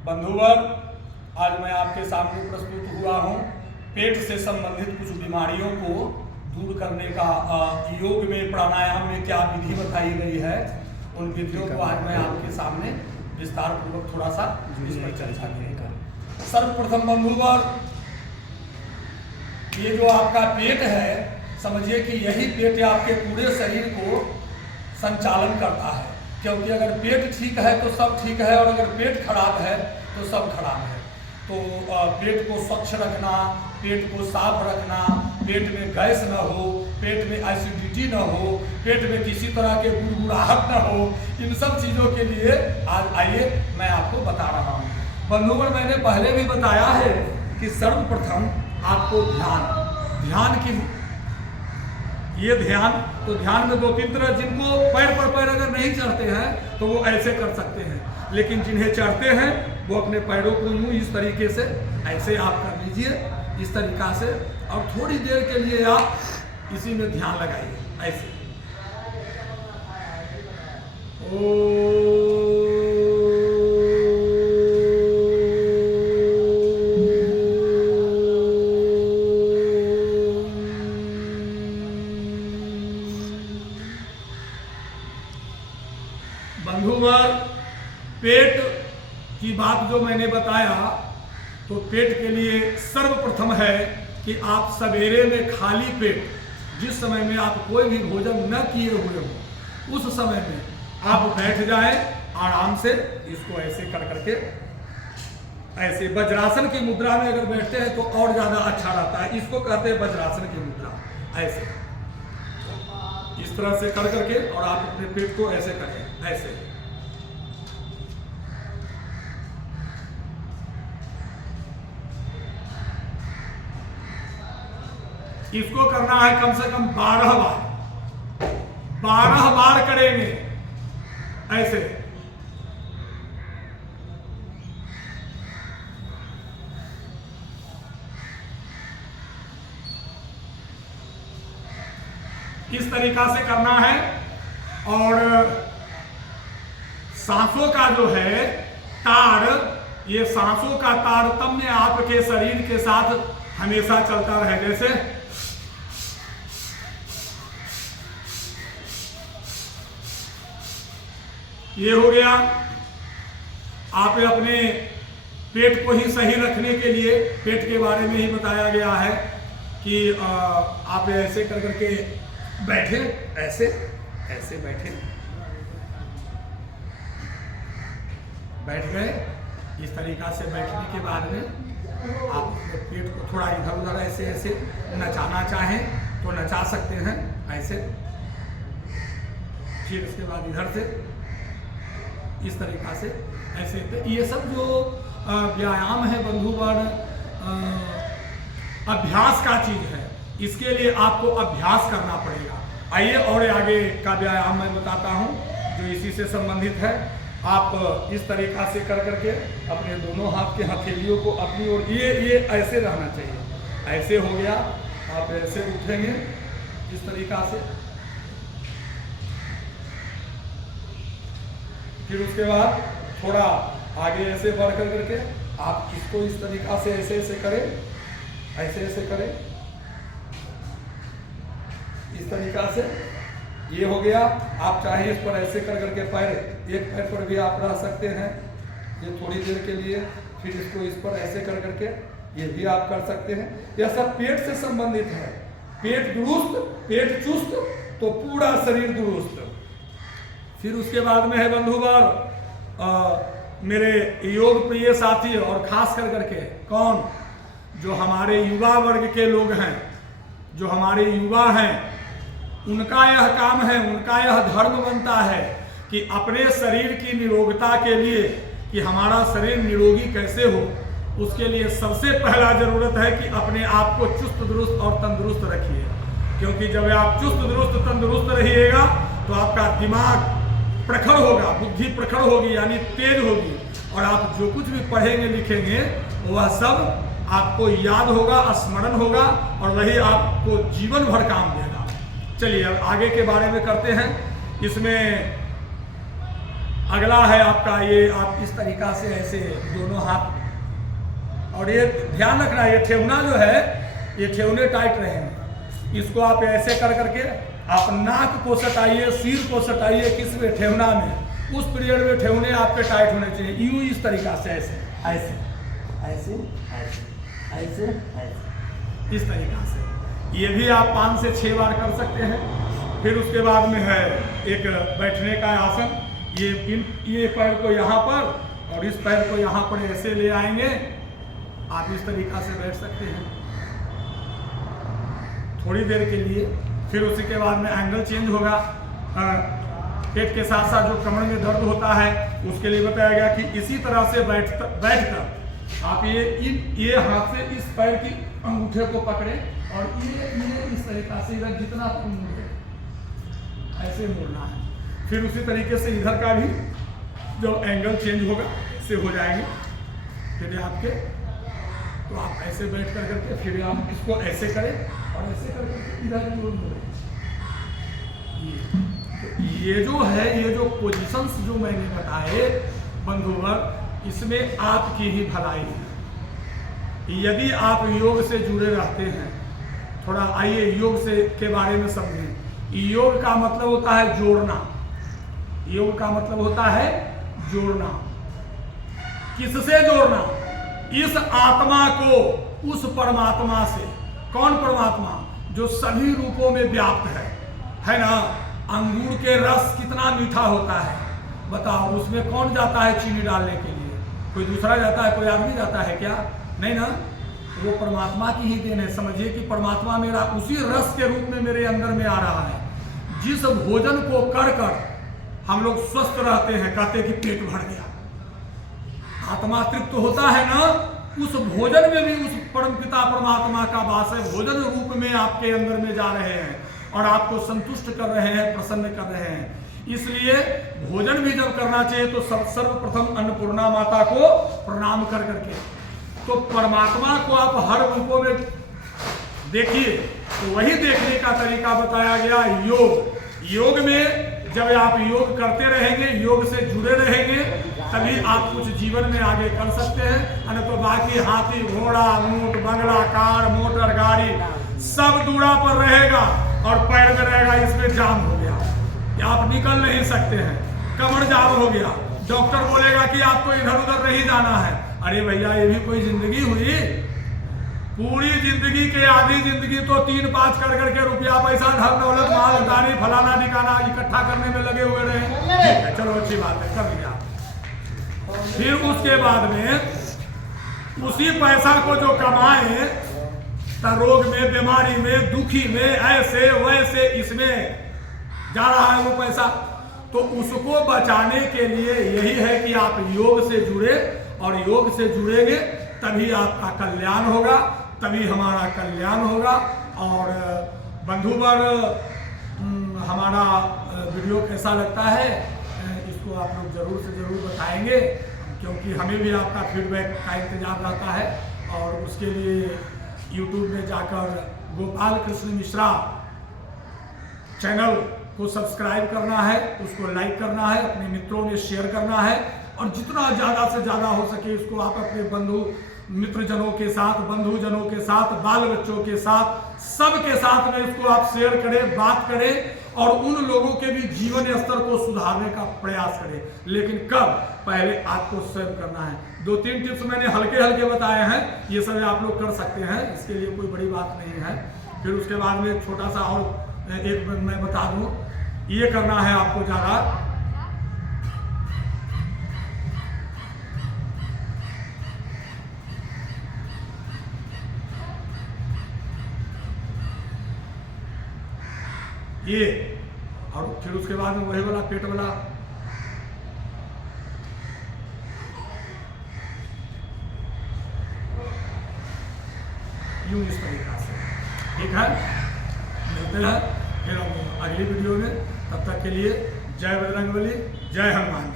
बंधुवर, आज मैं आपके सामने प्रस्तुत हुआ हूँ पेट से संबंधित कुछ बीमारियों को दूर करने का योग में प्राणायाम में क्या विधि बताई गई है, उन विधियों को आज मैं आपके सामने विस्तार पूर्वक थोड़ा सा इस पर चर्चा करेंगे। सर्वप्रथम बंधुवर, ये जो आपका पेट है, समझिए कि यही पेट आपके पूरे शरीर को संचालन करता है, क्योंकि अगर पेट ठीक है तो सब ठीक है और अगर पेट खराब है तो सब खराब है। तो पेट को स्वच्छ रखना, पेट को साफ रखना, पेट में गैस न हो, पेट में एसिडिटी न हो, पेट में किसी तरह के गुड़गुड़ाहट न हो, इन सब चीज़ों के लिए आज आइए मैं आपको बता रहा हूँ। बंधुगण, मैंने पहले भी बताया है कि सर्वप्रथम आपको ध्यान की ये ध्यान, तो ध्यान में दो तीन तरह, जिनको पैर पर पैर अगर नहीं चढ़ते हैं तो वो ऐसे कर सकते हैं, लेकिन जिन्हें चढ़ते हैं वो अपने पैरों को यूं इस तरीके से ऐसे आप कर लीजिए, इस तरीका से, और थोड़ी देर के लिए आप इसी में ध्यान लगाइए ऐसे। बंधुवर, पेट की बात जो मैंने बताया, तो पेट के लिए सर्वप्रथम है कि आप सवेरे में खाली पेट, जिस समय में आप कोई भी भोजन न किए हुए हो, उस समय में आप बैठ जाएं आराम से, इसको ऐसे कर करके, ऐसे वज्रासन की मुद्रा में अगर बैठते हैं तो और ज़्यादा अच्छा रहता है। इसको कहते हैं वज्रासन की मुद्रा। ऐसे इस तरह से कर करके और आप अपने पेट को ऐसे करें, ऐसे। इसको करना है कम से कम 12 बार, 12 बार करेंगे ऐसे। इस तरीका से करना है। और सांसों का जो है तार, ये सांसों का तारतम्य आपके शरीर के साथ हमेशा चलता रहे। जैसे ये हो गया। आप अपने पेट को ही सही रखने के लिए, पेट के बारे में ही बताया गया है कि आप ऐसे कर करके बैठे, ऐसे ऐसे बैठे, बैठ गए। इस तरीका से बैठने के बाद में आप अपने पेट को थोड़ा इधर उधर ऐसे ऐसे नचाना चाहें तो नचा सकते हैं ऐसे। फिर उसके बाद इधर से इस तरीका से ऐसे। तो ये सब जो व्यायाम है बंधुगण, अभ्यास का चीज है, इसके लिए आपको अभ्यास करना पड़ेगा। आइए और आगे का व्यायाम मैं बताता हूँ जो इसी से संबंधित है। आप इस तरीका से कर करके अपने दोनों हाथ के हथेलियों को अपनी ओर, ये ऐसे रहना चाहिए। ऐसे हो गया, आप ऐसे उठेंगे इस तरीका से। फिर उसके बाद थोड़ा आगे ऐसे बढ़ कर करके आप इसको इस तरीका से ऐसे ऐसे करें, ऐसे ऐसे करें, इस तरीका से। ये हो गया। आप चाहे इस पर ऐसे कर करके पैर, एक पैर पर भी आप रह सकते हैं ये थोड़ी देर के लिए। फिर इसको इस पर ऐसे कर करके ये भी आप कर सकते हैं। यह सब पेट से संबंधित है। पेट दुरुस्त, पेट चुस्त तो पूरा शरीर दुरुस्त। फिर उसके बाद में है बंधुवर, मेरे योग प्रिय साथी और खास कर करके कौन, जो हमारे युवा वर्ग के लोग हैं, जो हमारे युवा हैं, उनका यह काम है, उनका यह धर्म बनता है कि अपने शरीर की निरोगता के लिए, कि हमारा शरीर निरोगी कैसे हो, उसके लिए सबसे पहला जरूरत है कि अपने आप को चुस्त दुरुस्त और तंदुरुस्त रखिए। क्योंकि जब आप चुस्त दुरुस्त तंदुरुस्त रहिएगा तो आपका दिमाग प्रखर होगा, बुद्धि प्रखर होगी, यानी तेज होगी, और आप जो कुछ भी पढ़ेंगे लिखेंगे वह सब आपको याद होगा, स्मरण होगा, और वही आपको जीवन भर काम देगा। चलिए अब आगे के बारे में करते हैं। इसमें अगला है आपका ये, आप इस तरीका से ऐसे दोनों हाथ, और ये ध्यान रखना ये ठेवना जो है ये ठेवने टाइट रहेंगे। इसको आप ऐसे कर करके आप नाक को सटाइए, सिर को सटाइए, किस में ठेवना में, उस पीरियड में ठेवने आपके टाइट होने चाहिए। यूं इस तरीका से ऐसे ऐसे ऐसे ऐसे ऐसे ऐसे इस तरीका से। ये भी आप 5 से 6 बार कर सकते हैं। फिर उसके बाद में है एक बैठने का आसन। ये पैर को यहाँ पर और इस पैर को यहाँ पर ऐसे ले आएंगे, आप इस तरीका से बैठ सकते हैं थोड़ी देर के लिए। फिर उसी के बाद में एंगल चेंज होगा। पेट के साथ साथ जो कमर में दर्द होता है उसके लिए बताया गया कि इसी तरह से बैठकर आप ये हाथ से इस पैर की अंगूठे को पकड़े और ये इस तरीका से इधर जितना मोड़े ऐसे मोड़ना है। फिर उसी तरीके से इधर का भी जो एंगल चेंज होगा इससे हो जाएंगे। फिर आपके तो आप ऐसे बैठ कर करके फिर आप इसको ऐसे करें और ऐसे कर करके इधर की ओर मोड़ें। ये जो है, ये जो पोजीशंस जो मैंने बताए बंधुवर, इसमें आपकी ही भलाई है यदि आप योग से जुड़े रहते हैं। थोड़ा आइए योग से के बारे में समझें। योग का मतलब होता है जोड़ना। योग का मतलब होता है जोड़ना। किससे जोड़ना? इस आत्मा को उस परमात्मा से। कौन परमात्मा? जो सभी रूपों में व्याप्त है ना। अंगूर के रस कितना मीठा होता है, बताओ, उसमें कौन जाता है चीनी डालने के लिए? कोई दूसरा जाता है? कोई आदमी जाता है क्या? नहीं ना, वो परमात्मा की ही देन है। समझिए कि परमात्मा मेरा उसी रस के रूप में मेरे अंदर में आ रहा है। जिस भोजन को कर कर हम लोग स्वस्थ रहते हैं, कहते कि पेट भर गया, आत्मा तृप्त होता है ना, उस भोजन में भी उस परमपिता परमात्मा का वास है। भोजन रूप में आपके अंदर में जा रहे हैं और आपको संतुष्ट कर रहे हैं, प्रसन्न कर रहे हैं। इसलिए भोजन भी जब करना चाहिए तो सर्वप्रथम अन्नपूर्णा माता को प्रणाम कर करके। तो परमात्मा को आप हर रूपों में देखिए, तो वही देखने का तरीका बताया गया योग। योग में जब आप योग करते रहेंगे, योग से जुड़े रहेंगे, तभी आप कुछ जीवन में आगे कर सकते हैं। अन्य तो बाकी हाथी घोड़ा ऊंट बंगला कार मोटर गाड़ी सब दूरा पर रहेगा और पैर में रहेगा, इसमें जाम हो गया, आप निकल नहीं सकते हैं, कमर जाम हो गया, डॉक्टर बोलेगा कि आपको इधर उधर नहीं जाना है। अरे भैया, ये भी कोई जिंदगी हुई? पूरी जिंदगी के आधी जिंदगी तो 3-5 कर करके रुपया पैसा धन दौलत माल गाड़ी फलाना ठिकाना इकट्ठा करने में लगे हुए रहे। चलो अच्छी बात है, कर लिया। फिर उसके बाद में उसी पैसा को जो कमाए रोग में, बीमारी में, दुखी में, ऐसे वैसे इसमें जा रहा है वो पैसा, तो उसको बचाने के लिए यही है कि आप योग से जुड़े, और योग से जुड़ेंगे तभी आपका कल्याण होगा, तभी हमारा कल्याण होगा। और बंधुवर, हमारा वीडियो कैसा लगता है इसको आप लोग जरूर से जरूर बताएंगे, क्योंकि हमें भी आपका फीडबैक का इंतजार रहता है। और उसके लिए YouTube में जाकर गोपाल कृष्ण मिश्रा चैनल को सब्सक्राइब करना है, उसको लाइक करना है, अपने मित्रों में शेयर करना है, और जितना ज़्यादा से ज़्यादा हो सके इसको आप अपने बंधु मित्रजनों के साथ, बंधुजनों के साथ, बाल बच्चों के साथ, सबके साथ में इसको आप शेयर करें, बात करें, और उन लोगों के भी जीवन स्तर को सुधारने का प्रयास करें। लेकिन कब? पहले आपको स्वयं करना है। 2-3 टिप्स मैंने हल्के हल्के बताए हैं, ये सब आप लोग कर सकते हैं, इसके लिए कोई बड़ी बात नहीं है। फिर उसके बाद में छोटा सा और एक मैं बता दूं, ये करना है आपको ज़्यादा, ये, और फिर उसके बाद में वही वाला पेट वाला, यूं इस तरीका से। ठीक है, मिलते हैं फिर अगली वीडियो में। तब तक के लिए जय बजरंगबली, जय हनुमान।